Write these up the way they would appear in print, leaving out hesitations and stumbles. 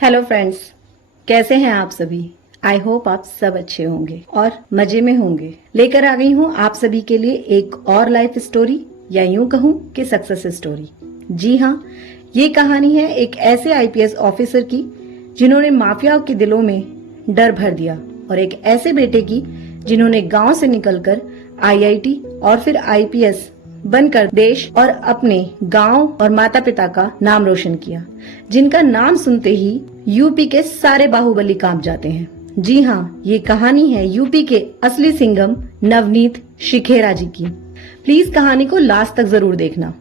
Hello friends, कैसे हैं आप सभी। आई होप आप सब अच्छे होंगे और मजे में होंगे। लेकर आ गई हूँ आप सभी के लिए एक और लाइफ स्टोरी या यूं कहूँ कि सक्सेस स्टोरी। जी हाँ, ये कहानी है एक ऐसे आईपीएस ऑफिसर की जिन्होंने माफियाओं के दिलों में डर भर दिया और एक ऐसे बेटे की जिन्होंने गांव से निकलकर आईआईटी और फिर आईपीएस बनकर देश और अपने गांव और माता पिता का नाम रोशन किया, जिनका नाम सुनते ही यूपी के सारे बाहुबली कांप जाते हैं। जी हाँ, ये कहानी है यूपी के असली सिंघम नवनीत शिखेरा जी की। प्लीज कहानी को लास्ट तक जरूर देखना,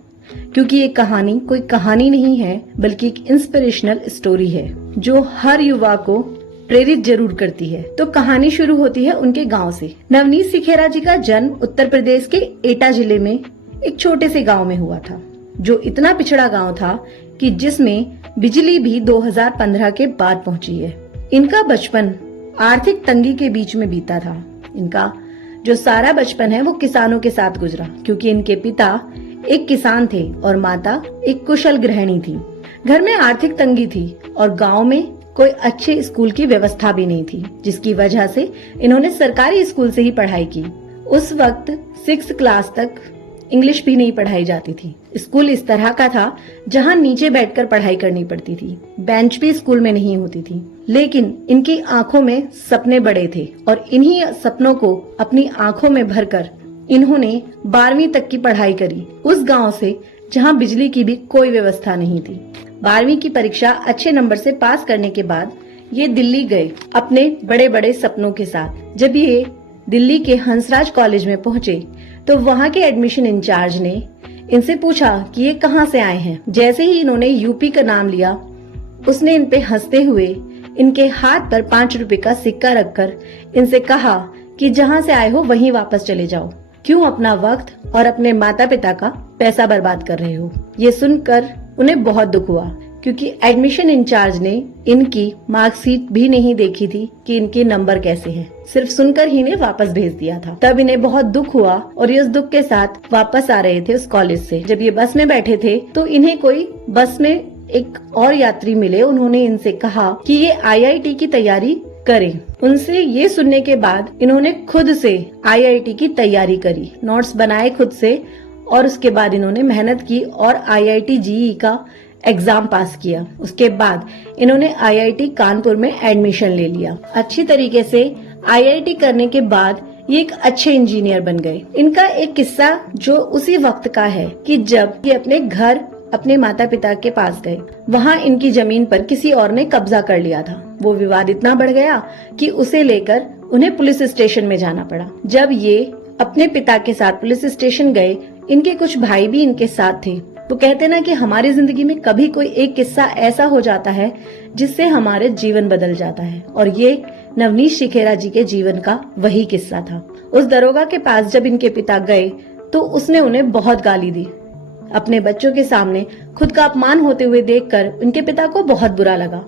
क्योंकि ये कहानी कोई कहानी नहीं है बल्कि एक इंस्पिरेशनल स्टोरी है जो हर युवा को प्रेरित जरूर करती है। तो कहानी शुरू होती है उनके गांव से। नवनीत शिखेरा जी का जन्म उत्तर प्रदेश के एटा जिले में एक छोटे से गांव में हुआ था, जो इतना पिछड़ा गांव था कि जिसमें बिजली भी 2015 के बाद पहुंची है। इनका बचपन आर्थिक तंगी के बीच में बीता था। इनका जो सारा बचपन है वो किसानों के साथ गुजरा, क्योंकि इनके पिता एक किसान थे और माता एक कुशल गृहिणी थी। घर में आर्थिक तंगी थी और गांव में कोई अच्छे स्कूल की व्यवस्था भी नहीं थी, जिसकी वजह से इन्होंने सरकारी स्कूल से ही पढ़ाई की। उस वक्त 6th क्लास तक इंग्लिश भी नहीं पढ़ाई जाती थी। स्कूल इस तरह का था जहां नीचे बैठकर पढ़ाई करनी पड़ती थी। बेंच भी स्कूल में नहीं होती थी। लेकिन इनकी आंखों में सपने बड़े थे और इन्हीं सपनों को अपनी आंखों में भरकर इन्होंने 12वीं तक की पढ़ाई करी, उस गांव से जहां बिजली की भी कोई व्यवस्था नहीं थी। 12वीं की परीक्षा अच्छे नंबर से पास करने के बाद ये दिल्ली गए अपने बड़े बड़े सपनों के साथ। जब ये दिल्ली के हंसराज कॉलेज में पहुंचे तो वहां के एडमिशन इंचार्ज ने इनसे पूछा कि ये कहां से आए हैं। जैसे ही इन्होंने यूपी का नाम लिया, उसने इन पे हंसते हुए इनके हाथ पर 5 रुपए का सिक्का रखकर इनसे कहा कि जहां से आए हो वहीं वापस चले जाओ, क्यों अपना वक्त और अपने माता पिता का पैसा बर्बाद कर रहे हो। ये सुनकर उन्हें बहुत दुख हुआ, क्योंकि एडमिशन इंचार्ज ने इनकी मार्कशीट भी नहीं देखी थी कि इनके नंबर कैसे हैं। सिर्फ सुनकर ही ने वापस भेज दिया था। तब इन्हें बहुत दुख हुआ और ये उस दुख के साथ वापस आ रहे थे उस कॉलेज से। जब ये बस में बैठे थे तो इन्हें कोई बस में एक और यात्री मिले। उन्होंने इनसे कहा कि ये आईआईटी की तैयारी करें। उनसे ये सुनने के बाद इन्होंने खुद से आईआईटी की तैयारी करी, नोट्स बनाए खुद से और उसके बाद इन्होंने मेहनत की और आईआईटी जेईई का एग्जाम पास किया। उसके बाद इन्होंने आईआईटी कानपुर में एडमिशन ले लिया। अच्छी तरीके से आईआईटी करने के बाद ये एक अच्छे इंजीनियर बन गए। इनका एक किस्सा जो उसी वक्त का है कि जब ये अपने घर अपने माता पिता के पास गए, वहाँ इनकी जमीन पर किसी और ने कब्जा कर लिया था। वो विवाद इतना बढ़ गया कि उसे लेकर उन्हें पुलिस स्टेशन में जाना पड़ा। जब ये अपने पिता के साथ पुलिस स्टेशन गए, इनके कुछ भाई भी इनके साथ थे। वो कहते ना कि हमारी जिंदगी में कभी कोई एक किस्सा ऐसा हो जाता है जिससे हमारे जीवन बदल जाता है, और ये नवनीत शिखेरा जी के जीवन का वही किस्सा था। उस दरोगा के पास जब इनके पिता गए तो उसने उन्हें बहुत गाली दी। अपने बच्चों के सामने खुद का अपमान होते हुए देखकर उनके पिता को बहुत बुरा लगा।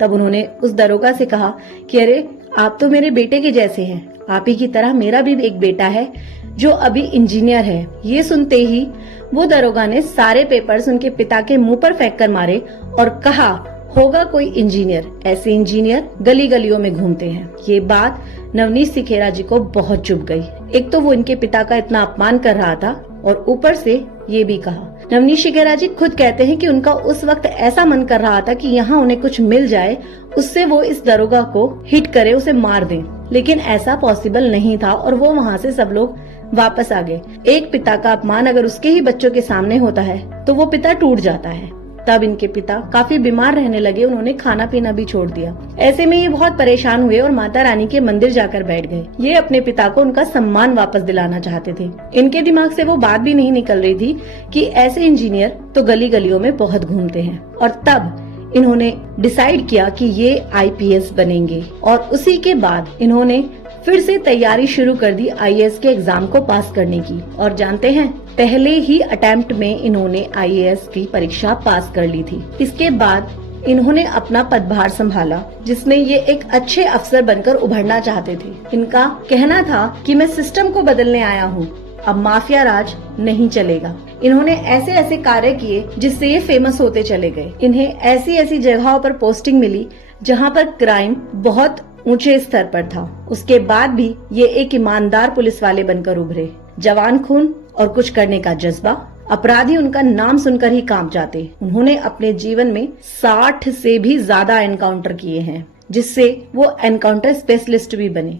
तब उन्होंने उस दरोगा से कहा कि अरे, आप तो मेरे बेटे के जैसे हैं, आप ही की तरह मेरा भी एक बेटा है जो अभी इंजीनियर है। ये सुनते ही वो दरोगा ने सारे पेपर्स उनके पिता के मुंह पर फेंक कर मारे और कहा, होगा कोई इंजीनियर, ऐसे इंजीनियर गली गलियों में घूमते हैं। ये बात नवनीत शिखेरा जी को बहुत चुभ गई। एक तो वो इनके पिता का इतना अपमान कर रहा था और ऊपर से ये भी कहा। नवनीत शिखेरा जी खुद कहते हैं कि उनका उस वक्त ऐसा मन कर रहा था कि यहाँ उन्हें कुछ मिल जाए, उससे वो इस दरोगा को हिट करे, उसे मार दें। लेकिन ऐसा पॉसिबल नहीं था और वो वहाँ से सब लोग वापस आ गए। एक पिता का अपमान अगर उसके ही बच्चों के सामने होता है तो वो पिता टूट जाता है। तब इनके पिता काफी बीमार रहने लगे, उन्होंने खाना पीना भी छोड़ दिया। ऐसे में ये बहुत परेशान हुए और माता रानी के मंदिर जाकर बैठ गए। ये अपने पिता को उनका सम्मान वापस दिलाना चाहते थे। इनके दिमाग से वो बात भी नहीं निकल रही थी कि ऐसे इंजीनियर तो गली गलियों में बहुत घूमते हैं। और तब इन्होंने डिसाइड किया कि ये आईपीएस बनेंगे और उसी के बाद इन्होंने फिर से तैयारी शुरू कर दी आईएएस के एग्जाम को पास करने की। और जानते हैं, पहले ही अटेम्प्ट में इन्होंने आईएएस की परीक्षा पास कर ली थी। इसके बाद इन्होंने अपना पदभार संभाला, जिसमें ये एक अच्छे अफसर बनकर उभरना चाहते थे। इनका कहना था कि मैं सिस्टम को बदलने आया हूँ, अब माफिया राज नहीं चलेगा। इन्होंने ऐसे ऐसे कार्य किए जिससे ये फेमस होते चले गए। इन्हें ऐसी ऐसी जगहों पर पोस्टिंग मिली जहाँ पर क्राइम बहुत ऊंचे स्तर पर था। उसके बाद भी ये एक ईमानदार पुलिस वाले बनकर उभरे। जवान खून और कुछ करने का जज्बा, अपराधी उनका नाम सुनकर ही कांप जाते। उन्होंने अपने जीवन में 60 से भी ज्यादा एनकाउंटर किए हैं, जिससे वो एनकाउंटर स्पेशलिस्ट भी बने।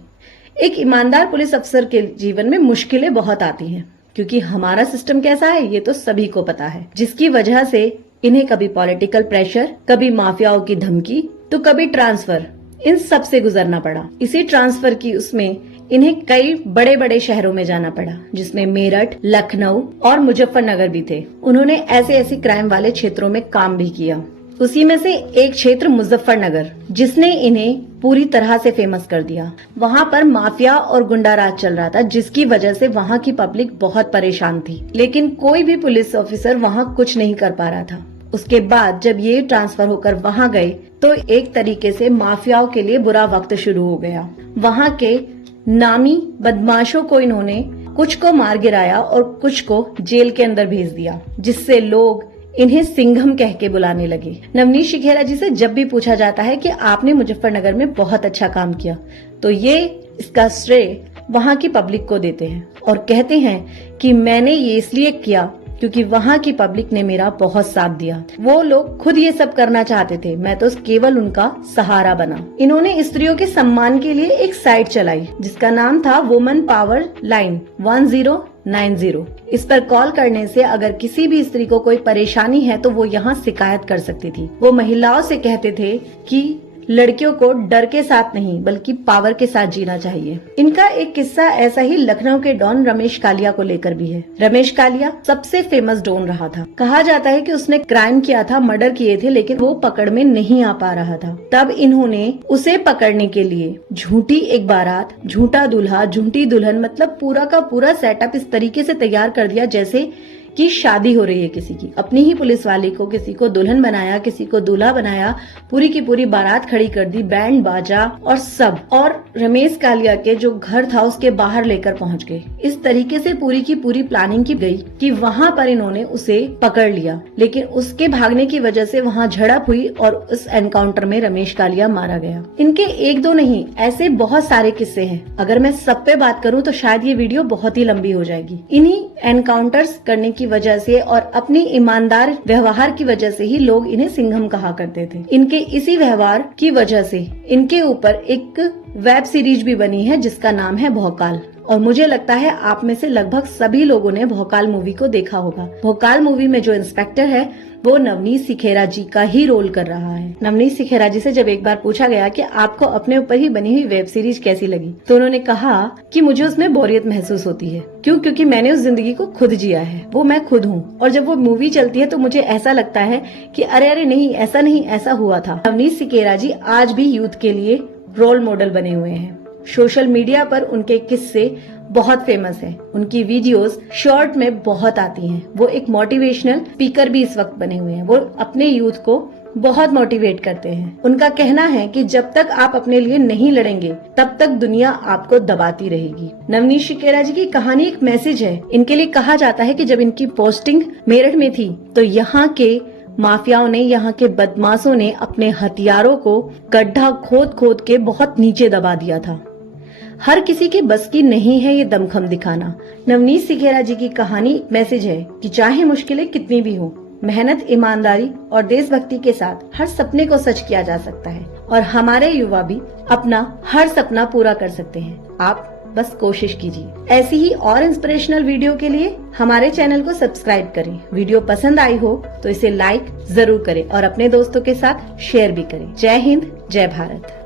एक ईमानदार पुलिस अफसर के जीवन में मुश्किलें बहुत आती हैं, क्योंकि हमारा सिस्टम कैसा है ये तो सभी को पता है, जिसकी वजह से इन्हें कभी पॉलिटिकल प्रेशर, कभी माफियाओं की धमकी, तो कभी ट्रांसफर, इन सब से गुजरना पड़ा। इसी ट्रांसफर की उसमें इन्हें कई बड़े बड़े शहरों में जाना पड़ा, जिसमें मेरठ, लखनऊ और मुजफ्फरनगर भी थे। उन्होंने ऐसे ऐसे क्राइम वाले क्षेत्रों में काम भी किया। उसी में से एक क्षेत्र मुजफ्फरनगर, जिसने इन्हें पूरी तरह से फेमस कर दिया। वहाँ पर माफिया और गुंडा राज चल रहा था, जिसकी वजह से वहाँ की पब्लिक बहुत परेशान थी, लेकिन कोई भी पुलिस ऑफिसर वहाँ कुछ नहीं कर पा रहा था। उसके बाद जब ये ट्रांसफर होकर वहाँ गए तो एक तरीके से माफियाओं के लिए बुरा वक्त शुरू हो गया। वहाँ के नामी बदमाशों को इन्होंने कुछ को मार गिराया और कुछ को जेल के अंदर भेज दिया, जिससे लोग इन्हें सिंघम कह के बुलाने लगे। नवनीत शिखेरा जी से जब भी पूछा जाता है कि आपने मुजफ्फरनगर में बहुत अच्छा काम किया, तो ये इसका श्रेय वहाँ की पब्लिक को देते हैं और कहते हैं कि मैंने ये इसलिए किया क्योंकि वहाँ की पब्लिक ने मेरा बहुत साथ दिया। वो लोग खुद ये सब करना चाहते थे, मैं तो केवल उनका सहारा बना। इन्होंने स्त्रियों के सम्मान के लिए एक साइट चलाई जिसका नाम था वुमेन पावर लाइन 1090। इस पर कॉल करने से अगर किसी भी स्त्री को कोई परेशानी है तो वो यहाँ शिकायत कर सकती थी। वो महिलाओं से कहते थे कि लड़कियों को डर के साथ नहीं बल्कि पावर के साथ जीना चाहिए। इनका एक किस्सा ऐसा ही लखनऊ के डॉन रमेश कालिया को लेकर भी है। रमेश कालिया सबसे फेमस डॉन रहा था। कहा जाता है कि उसने क्राइम किया था, मर्डर किए थे, लेकिन वो पकड़ में नहीं आ पा रहा था। तब इन्होंने उसे पकड़ने के लिए झूठी एक बारात, झूठा दूल्हा, झूठी दुल्हन, मतलब पूरा का पूरा सेटअप इस तरीके से तैयार कर दिया जैसे कि शादी हो रही है किसी की। अपनी ही पुलिस वाले को किसी को दुल्हन बनाया, किसी को दूल्हा बनाया, पूरी की पूरी बारात खड़ी कर दी, बैंड बाजा और सब, और रमेश कालिया के जो घर था उसके बाहर लेकर पहुंच गए। इस तरीके से पूरी की पूरी प्लानिंग की गई कि वहां पर इन्होंने उसे पकड़ लिया, लेकिन उसके भागने की वजह से वहां झड़प हुई और उस एनकाउंटर में रमेश कालिया मारा गया। इनके एक दो नहीं, ऐसे बहुत सारे किस्से हैं। अगर मैं सब पे बात करूं तो शायद ये वीडियो बहुत ही लंबी हो जाएगी। इन्हीं एनकाउंटर्स करने की वजह से और अपनी ईमानदार व्यवहार की वजह से ही लोग इन्हें सिंघम कहा करते थे। इनके इसी व्यवहार की वजह से इनके ऊपर एक वेब सीरीज भी बनी है जिसका नाम है भौकाल, और मुझे लगता है आप में से लगभग सभी लोगों ने भौकाल मूवी को देखा होगा। भौकाल मूवी में जो इंस्पेक्टर है वो नवनीत शिखेरा जी का ही रोल कर रहा है। नवनीत शिखेरा जी से जब एक बार पूछा गया कि आपको अपने ऊपर ही बनी हुई वेब सीरीज कैसी लगी, तो उन्होंने कहा कि मुझे उसमें बोरियत महसूस होती है। क्यों? क्योंकि मैंने उस जिंदगी को खुद जिया है, वो मैं खुद हूँ, और जब वो मूवी चलती है तो मुझे ऐसा लगता है कि अरे अरे नहीं, ऐसा नहीं, ऐसा हुआ था। नवनीत शिखेरा जी आज भी यूथ के लिए रोल मॉडल बने हुए हैं। सोशल मीडिया पर उनके किस्से बहुत फेमस हैं। उनकी वीडियोस शॉर्ट में बहुत आती हैं। वो एक मोटिवेशनल स्पीकर भी इस वक्त बने हुए हैं। वो अपने यूथ को बहुत मोटिवेट करते हैं। उनका कहना है कि जब तक आप अपने लिए नहीं लड़ेंगे तब तक दुनिया आपको दबाती रहेगी। नवनीत शिखेरा जी की कहानी एक मैसेज है। इनके लिए कहा जाता है कि जब इनकी पोस्टिंग मेरठ में थी तो यहाँ के माफियाओं ने, यहाँ के बदमाशों ने अपने हथियारों को गड्ढा खोद खोद के बहुत नीचे दबा दिया था। हर किसी के बस की नहीं है ये दमखम दिखाना। नवनीत शिखेरा जी की कहानी मैसेज है कि चाहे मुश्किलें कितनी भी हो, मेहनत, ईमानदारी और देशभक्ति के साथ हर सपने को सच किया जा सकता है, और हमारे युवा भी अपना हर सपना पूरा कर सकते हैं। आप बस कोशिश कीजिए। ऐसी ही और इंस्पिरेशनल वीडियो के लिए हमारे चैनल को सब्सक्राइब करें। वीडियो पसंद आई हो तो इसे लाइक जरूर करें और अपने दोस्तों के साथ शेयर भी करें। जय हिंद, जय भारत।